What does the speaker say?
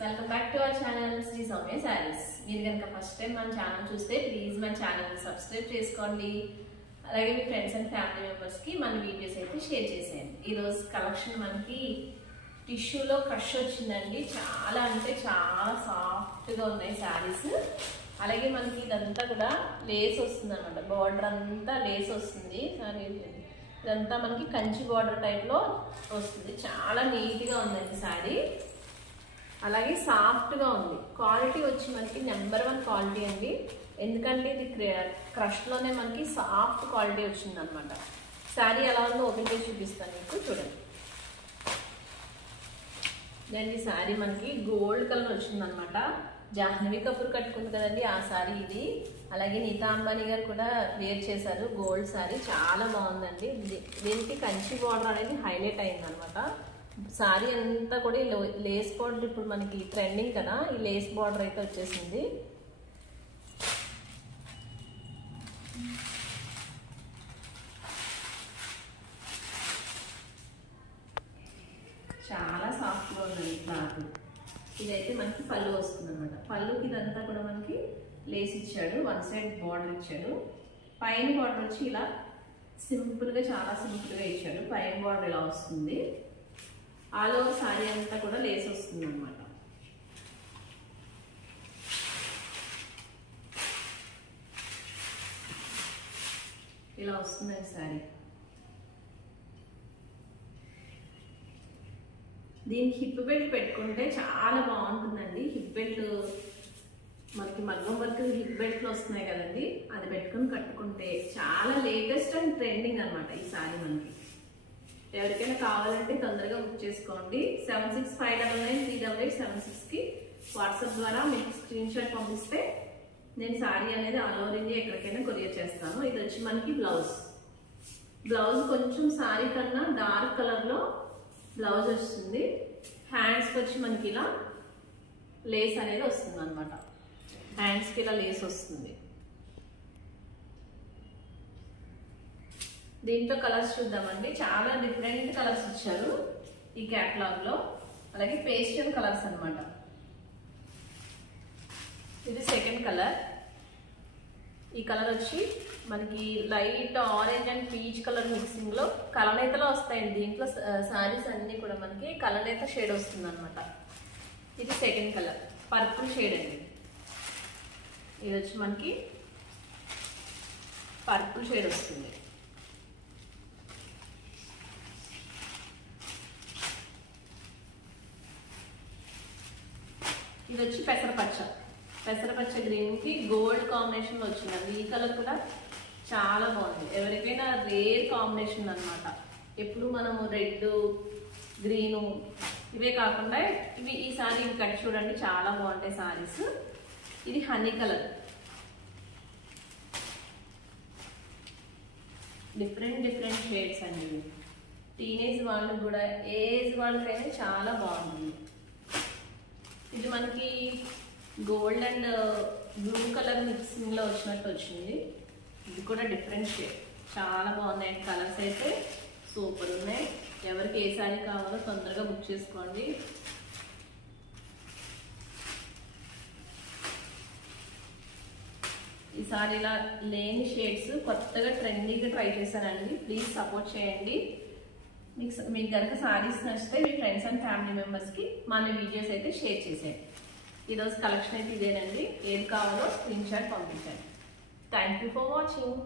Welcome back to our channel Shri Soumya Sarees. మీరు కనుక first time మన ఛానల్ చూస్తే ప్లీజ్ మన ఛానల్ని సబ్స్క్రైబ్ చేసుకోండి. అలాగే మీ ఫ్రెండ్స్ అండ్ ఫ్యామిలీ మెంబర్స్కి మన వీడియోస్ అయితే షేర్ చేసేయండి. ఈరోజు కలెక్షన్ మనకి టిష్యూలో క్రష్ వచ్చిందండి. చాలా అంటే చాలా సాఫ్ట్గా ఉన్నాయి శారీస్. అలాగే మనకి ఇదంతా కూడా లేస్ వస్తుంది అనమాట. బార్డర్ అంతా లేస్ వస్తుంది. ఇదంతా మనకి కంచి బార్డర్ టైప్లో వస్తుంది. చాలా నీట్గా ఉందండి శారీ. అలాగే సాఫ్ట్గా ఉంది. క్వాలిటీ వచ్చి మనకి నెంబర్ 1 క్వాలిటీ అండి. ఎందుకంటే ఇది క్రష్లోనే మనకి సాఫ్ట్ క్వాలిటీ వచ్చింది అనమాట. శారీ ఎలా ఉందో ఓపెన్ చేసి చూపిస్తాను మీకు, చూడండి. ఈ శారీ మనకి గోల్డ్ కలర్ వచ్చిందనమాట. జాహ్నవి కపూర్ కట్టుకుంది కదండి ఆ శారీ ఇది. అలాగే నీతా అంబానీ గారు కూడా వేర్ చేశారు గోల్డ్ శారీ. చాలా బాగుందండి. దీనికి కంచి బార్డర్ అనేది హైలైట్ అయింది అనమాట. శారీ అంతా కూడా లేస్ బార్డర్ ఇప్పుడు మనకి ట్రెండింగ్ కదా, ఈ లేస్ బార్డర్ అయితే వచ్చేసింది. చాలా సాఫ్ట్గా ఉందండి క్లాత్. ఇదైతే మనకి పళ్ళు వస్తుంది అనమాట. పళ్ళుకి ఇదంతా కూడా మనకి లేస్ ఇచ్చాడు, 1 సైడ్ బార్డర్ ఇచ్చాడు. పైన బార్డర్ వచ్చి ఇలా సింపుల్గా, చాలా సింపుల్గా ఇచ్చాడు. పైన బార్డర్ ఇలా వస్తుంది. ఆల్ ఓవర్ శారీ అంతా కూడా లేస్ వస్తుంది అనమాట. ఇలా వస్తుందండి శారీ. దీనికి హిప్ బెల్ట్ పెట్టుకుంటే చాలా బాగుంటుందండి. హిప్ బెల్ట్ మనకి మగ్గం వర్క్ హిప్ బెల్ట్లు వస్తున్నాయి కదండి, అది పెట్టుకుని కట్టుకుంటే చాలా లేటెస్ట్ అండ్ ట్రెండింగ్ అనమాట ఈ శారీ మనకి. ఎవరికైనా కావాలంటే తొందరగా బుక్ చేసుకోండి. 7659938876కి వాట్సాప్ ద్వారా మీకు స్క్రీన్ షాట్ పంపిస్తే నేను శారీ అనేది ఆల్ ఓవర్ ఇండియా ఎక్కడికైనా కొరియర్ చేస్తాను. ఇది వచ్చి మనకి బ్లౌజ్ కొంచెం శారీ కన్నా డార్క్ కలర్లో బ్లౌజ్ వస్తుంది. హ్యాండ్స్కి వచ్చి మనకి ఇలా లేస్ అనేది వస్తుంది అనమాట. హ్యాండ్స్కి ఇలా లేస్ వస్తుంది. దీంట్లో కలర్స్ చూద్దామండి. చాలా డిఫరెంట్ కలర్స్ ఇచ్చారు ఈ క్యాటలాగ్ లో. అలాగే పేస్టల్ కలర్స్ అనమాట. ఇది సెకండ్ కలర్. ఈ కలర్ వచ్చి మనకి light orange and peach colour mixing లో కలనేతలో వస్తాయండి. దీంట్లో శారీస్ అన్ని కూడా మనకి కలనేత షేడ్ వస్తుంది అనమాట. ఇది సెకండ్ కలర్, పర్పుల్ షేడ్ అండి. ఇది వచ్చి మనకి పర్పుల్ షేడ్ వస్తుంది. ఇది వచ్చి పెసరపచ్చ గ్రీన్ కి గోల్డ్ కాంబినేషన్ లో వచ్చిందండి. ఈ కలర్ కూడా చాలా బాగుంది. ఎవరికైనా రేర్ కాంబినేషన్ అనమాట. ఎప్పుడు మనము రెడ్ గ్రీను ఇవే కాకుండా ఈ సారీ కట్ చూడండి, చాలా బాగుంటాయి సారీస్. ఇది హనీ కలర్. డిఫరెంట్ షేడ్స్ అండి. టీనేజ్ వాళ్ళకి కూడా, ఏజ్ వాళ్ళకైనా చాలా బాగుంటుంది. ఇది మనకి gold and blue colour mixing లో వచ్చినట్టు వచ్చింది. ఇది కూడా డిఫరెంట్ షేడ్. చాలా బాగున్నాయి కలర్స్ అయితే, సూపర్ ఉన్నాయి. ఎవరికి ఏ శారీ కావాలో తొందరగా బుక్ చేసుకోండి. ఈ సారీలా లేని షేడ్స్ కొత్తగా ట్రెండింగ్గా ట్రై చేశానండి. ప్లీజ్ సపోర్ట్ చేయండి. మీకు కనుక శారీస్ నచ్చితే మీ ఫ్రెండ్స్ అండ్ ఫ్యామిలీ మెంబర్స్కి మన వీడియోస్ అయితే షేర్ చేసేయండి. ఈరోజు కలెక్షన్ అయితే ఇదేనండి. ఏది కావాలో స్క్రీన్ షాట్ పంపించండి. Thank you for watching.